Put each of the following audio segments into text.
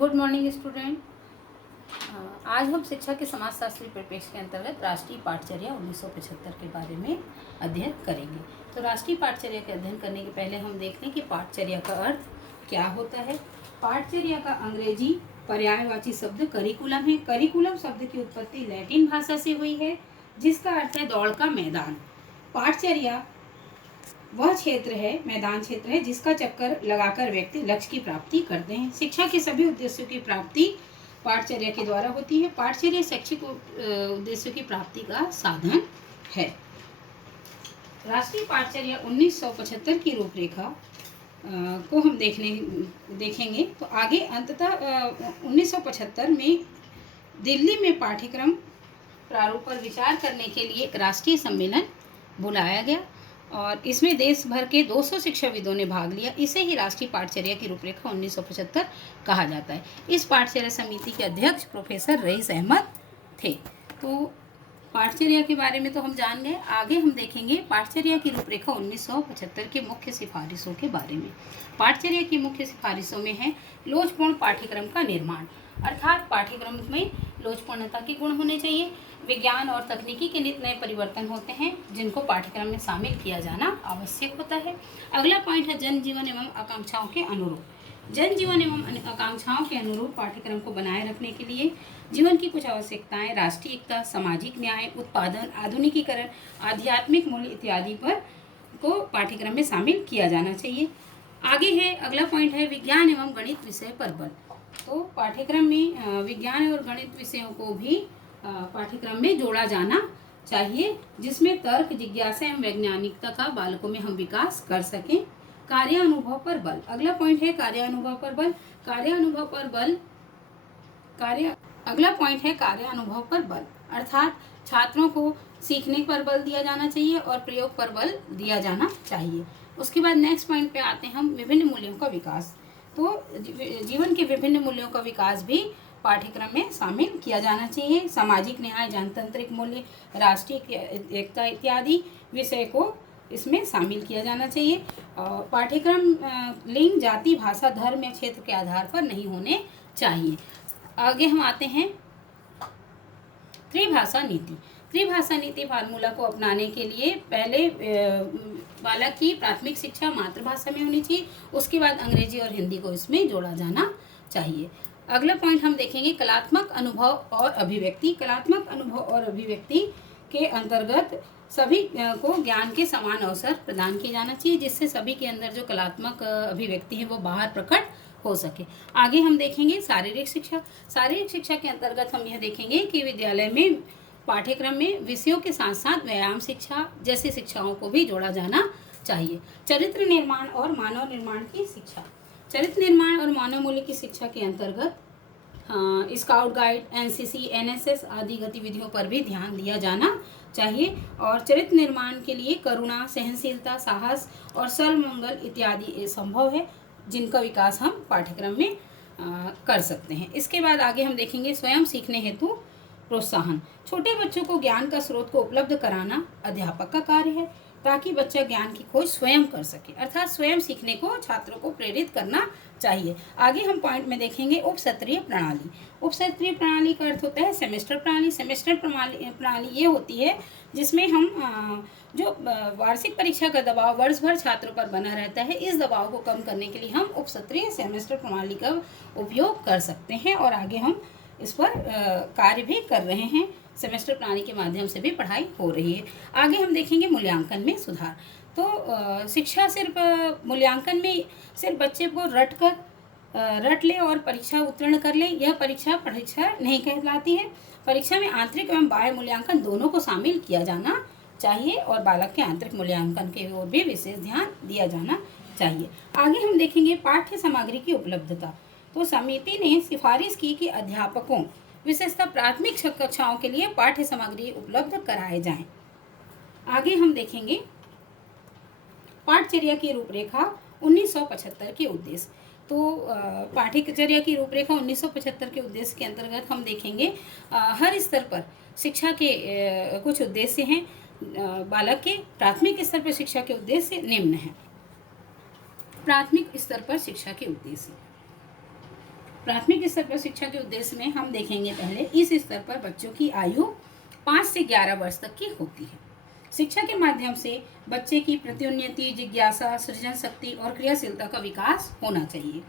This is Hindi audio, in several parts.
Good morning student. आज हम शिक्षा के समाजशास्त्री परिप्रेक्ष्य के अंतर्गत राष्ट्रीय पाठचर्या 1975 के बारे में अध्ययन करेंगे। तो राष्ट्रीय पाठचर्या के अध्ययन करने के पहले हम देख लें कि पाठचर्या का अर्थ क्या होता है। पाठचर्या का अंग्रेजी पर्यायवाची शब्द करिकुलम है। करिकुलम शब्द की उत्पत्ति लैटिन भाषा से हुई है, जिसका अर्थ है दौड़ का मैदान। पाठचर्या वह क्षेत्र है, मैदान क्षेत्र है, जिसका चक्कर लगाकर व्यक्ति लक्ष्य की प्राप्ति करते हैं। शिक्षा के सभी उद्देश्यों की प्राप्ति पाठचर्या के द्वारा होती है। पाठचर्या शैक्षिक उद्देश्यों की प्राप्ति का साधन है। राष्ट्रीय पाठचर्या 1975 की रूपरेखा को हम देखेंगे तो आगे अंततः 1975 में दिल्ली में पाठ्यक्रम प्रारूप पर विचार करने के लिए एक राष्ट्रीय सम्मेलन बुलाया गया और इसमें देश भर के 200 शिक्षाविदों ने भाग लिया। इसे ही राष्ट्रीय पाठचर्या की रूपरेखा 1975 कहा जाता है। इस पाठचर्या समिति के अध्यक्ष प्रोफेसर रईस अहमद थे। तो पाठचर्या के बारे में तो हम जान गए। आगे हम देखेंगे पाठचर्या की रूपरेखा 1975 के मुख्य सिफारिशों के बारे में। पाठचर्या की मुख्य सिफारिशों में है लोचपूर्ण पाठ्यक्रम का निर्माण, अर्थात पाठ्यक्रम में लोचपूर्णता के गुण होने चाहिए। विज्ञान और तकनीकी के नित नए परिवर्तन होते हैं, जिनको पाठ्यक्रम में शामिल किया जाना आवश्यक होता है। अगला पॉइंट है जनजीवन एवं आकांक्षाओं के अनुरूप। जनजीवन एवं आकांक्षाओं के अनुरूप पाठ्यक्रम को बनाए रखने के लिए जीवन की कुछ आवश्यकताएं, राष्ट्रीय एकता, सामाजिक न्याय, उत्पादन, आधुनिकीकरण, आध्यात्मिक मूल्य इत्यादि पर को पाठ्यक्रम में शामिल किया जाना चाहिए। आगे है अगला पॉइंट है विज्ञान एवं गणित विषय पर बल। तो पाठ्यक्रम में विज्ञान और गणित विषयों को भी पाठ्यक्रम में जोड़ा जाना चाहिए, जिसमें तर्क, जिज्ञासा एवं वैज्ञानिकता का बालकों में हम विकास कर सकें। कार्यानुभव पर बल। अगला पॉइंट है कार्यानुभव पर बल। कार्यानुभव पर बल अगला पॉइंट है कार्यानुभव पर बल, अर्थात छात्रों को सीखने पर बल दिया जाना चाहिए और प्रयोग पर बल दिया जाना चाहिए। उसके बाद नेक्स्ट पॉइंट पे आते हैं हम विभिन्न मूल्यों का विकास। तो जीवन के विभिन्न मूल्यों का विकास भी पाठ्यक्रम में शामिल किया जाना चाहिए। सामाजिक न्याय, जनतांत्रिक मूल्य, राष्ट्रीय एकता इत्यादि विषय को इसमें शामिल किया जाना चाहिए। पाठ्यक्रम लिंग, जाति, भाषा, धर्म या क्षेत्र के आधार पर नहीं होने चाहिए। आगे हम आते हैं त्रिभाषा नीति। त्रिभाषा नीति फार्मूला को अपनाने के लिए पहले बालक की प्राथमिक शिक्षा मातृभाषा में होनी चाहिए, उसके बाद अंग्रेजी और हिंदी को इसमें जोड़ा जाना चाहिए। अगला पॉइंट हम देखेंगे कलात्मक अनुभव और अभिव्यक्ति। कलात्मक अनुभव और अभिव्यक्ति के अंतर्गत सभी को ज्ञान के समान अवसर प्रदान किया जाना चाहिए, जिससे सभी के अंदर जो कलात्मक अभिव्यक्ति है वो बाहर प्रकट हो सके। आगे हम देखेंगे शारीरिक शिक्षा। शारीरिक शिक्षा के अंतर्गत हम यह देखेंगे कि विद्यालय में पाठ्यक्रम में विषयों के साथ साथ व्यायाम शिक्षा जैसी शिक्षाओं को भी जोड़ा जाना चाहिए। चरित्र निर्माण और मानव निर्माण की शिक्षा। चरित्र निर्माण और मानव मूल्य की शिक्षा के अंतर्गत स्काउट गाइड, एनसीसी, एनएसएस आदि गतिविधियों पर भी ध्यान दिया जाना चाहिए और चरित्र निर्माण के लिए करुणा, सहनशीलता, साहस और सर्वमंगल इत्यादि संभव है, जिनका विकास हम पाठ्यक्रम में कर सकते हैं। इसके बाद आगे हम देखेंगे स्वयं सीखने हेतु प्रोत्साहन। छोटे बच्चों को ज्ञान का स्रोत को उपलब्ध कराना अध्यापक का कार्य है, ताकि बच्चा ज्ञान की खोज स्वयं कर सके, अर्थात स्वयं सीखने को छात्रों को प्रेरित करना चाहिए। आगे हम पॉइंट में देखेंगे उपसत्रीय प्रणाली। उपसत्रीय प्रणाली का अर्थ होता है सेमेस्टर प्रणाली। सेमेस्टर प्रणाली ये होती है जिसमें हम जो वार्षिक परीक्षा का दबाव वर्ष भर छात्रों पर बना रहता है, इस दबाव को कम करने के लिए हम उपसत्रीय सेमेस्टर प्रणाली का उपयोग कर सकते हैं और आगे हम इस पर कार्य भी कर रहे हैं। सेमेस्टर प्रणाली के माध्यम से भी पढ़ाई हो रही है। आगे हम देखेंगे मूल्यांकन में सुधार। तो शिक्षा सिर्फ मूल्यांकन में सिर्फ बच्चे को रट ले और परीक्षा उत्तीर्ण कर ले, यह परीक्षा नहीं कहलाती है। परीक्षा में आंतरिक एवं बाह्य मूल्यांकन दोनों को शामिल किया जाना चाहिए और बालक के आंतरिक मूल्यांकन की ओर भी विशेष ध्यान दिया जाना चाहिए। आगे हम देखेंगे पाठ्य सामग्री की उपलब्धता। तो समिति ने सिफारिश की कि अध्यापकों विशेषतः प्राथमिक कक्षाओं के लिए पाठ्य सामग्री उपलब्ध कराए जाएं। आगे हम देखेंगे पाठचर्या की रूपरेखा 1975 के उद्देश्य। तो पाठ्यचर्या की रूपरेखा 1975 के उद्देश्य के अंतर्गत हम देखेंगे हर स्तर पर शिक्षा के कुछ उद्देश्य हैं। बालक के प्राथमिक स्तर पर शिक्षा के उद्देश्य निम्न हैं। प्राथमिक स्तर पर शिक्षा के उद्देश्य प्राथमिक स्तर पर शिक्षा के उद्देश्य में हम देखेंगे पहले इस स्तर पर बच्चों की आयु 5 से 11 वर्ष तक की होती है। शिक्षा के माध्यम से बच्चे की प्रत्युन्नति, जिज्ञासा, सृजन शक्ति और क्रियाशीलता का विकास होना चाहिए।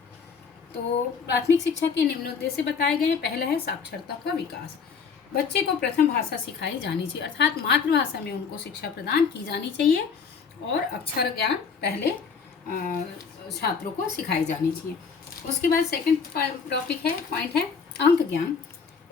तो प्राथमिक शिक्षा के निम्न उद्देश्य बताए गए। पहला है साक्षरता का विकास। बच्चे को प्रथम भाषा सिखाई जानी चाहिए, अर्थात मातृभाषा में उनको शिक्षा प्रदान की जानी चाहिए और अक्षर ज्ञान पहले छात्रों को सिखाई जानी चाहिए। उसके बाद सेकंड टॉपिक है, पॉइंट है अंक ज्ञान।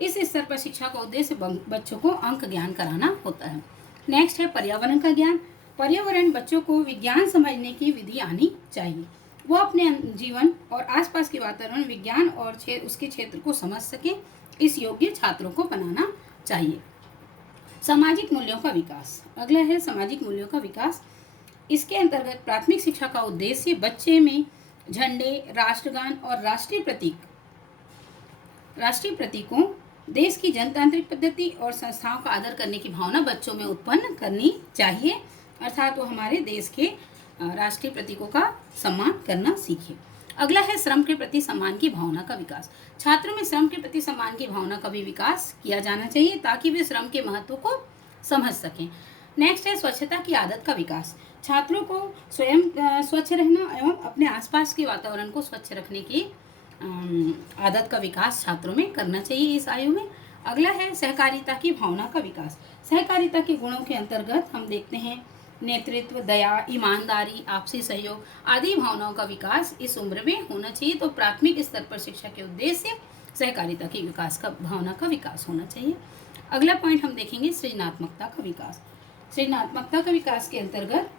इस स्तर पर शिक्षा का उद्देश्य बच्चों को अंक ज्ञान कराना होता है। नेक्स्ट है पर्यावरण का ज्ञान। पर्यावरण, बच्चों को विज्ञान समझने की विधि आनी चाहिए। वो अपने जीवन और आसपास के वातावरण, विज्ञान और उसके क्षेत्र को समझ सके, इस योग्य छात्रों को बनाना चाहिए। सामाजिक मूल्यों का विकास। अगला है सामाजिक मूल्यों का विकास। इसके अंतर्गत प्राथमिक शिक्षा का उद्देश्य बच्चे में झंडे, राष्ट्रगान और राष्ट्रीय प्रतीकों, देश की जनतांत्रिक पद्धति और संस्थाओं का आदर करने की भावना बच्चों में उत्पन्न करनी चाहिए, अर्थात वो हमारे देश के राष्ट्रीय प्रतीकों का सम्मान करना सीखे। अगला है श्रम के प्रति सम्मान की भावना का विकास। छात्रों में श्रम के प्रति सम्मान की भावना का भी विकास किया जाना चाहिए ताकि वे श्रम के महत्व को समझ सकें। नेक्स्ट है स्वच्छता की आदत का विकास। छात्रों को स्वयं स्वच्छ रहना एवं अपने आसपास के वातावरण को स्वच्छ रखने की आदत का विकास छात्रों में करना चाहिए इस आयु में। अगला है सहकारिता की भावना का विकास। सहकारिता के गुणों के अंतर्गत हम देखते हैं नेतृत्व, दया, ईमानदारी, आपसी सहयोग आदि भावनाओं का विकास इस उम्र में होना चाहिए। तो प्राथमिक स्तर पर शिक्षा के उद्देश्य सहकारिता की विकास का भावना का विकास होना चाहिए। अगला पॉइंट हम देखेंगे सृजनात्मकता का विकास। सृजनात्मकता का विकास के अंतर्गत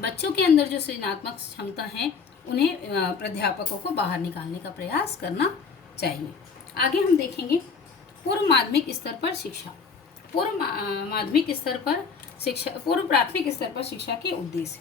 बच्चों के अंदर जो सृजनात्मक क्षमता है उन्हें प्राध्यापकों को बाहर निकालने का प्रयास करना चाहिए। आगे हम देखेंगे पूर्व माध्यमिक स्तर पर शिक्षा। पूर्व प्राथमिक स्तर पर शिक्षा के उद्देश्य।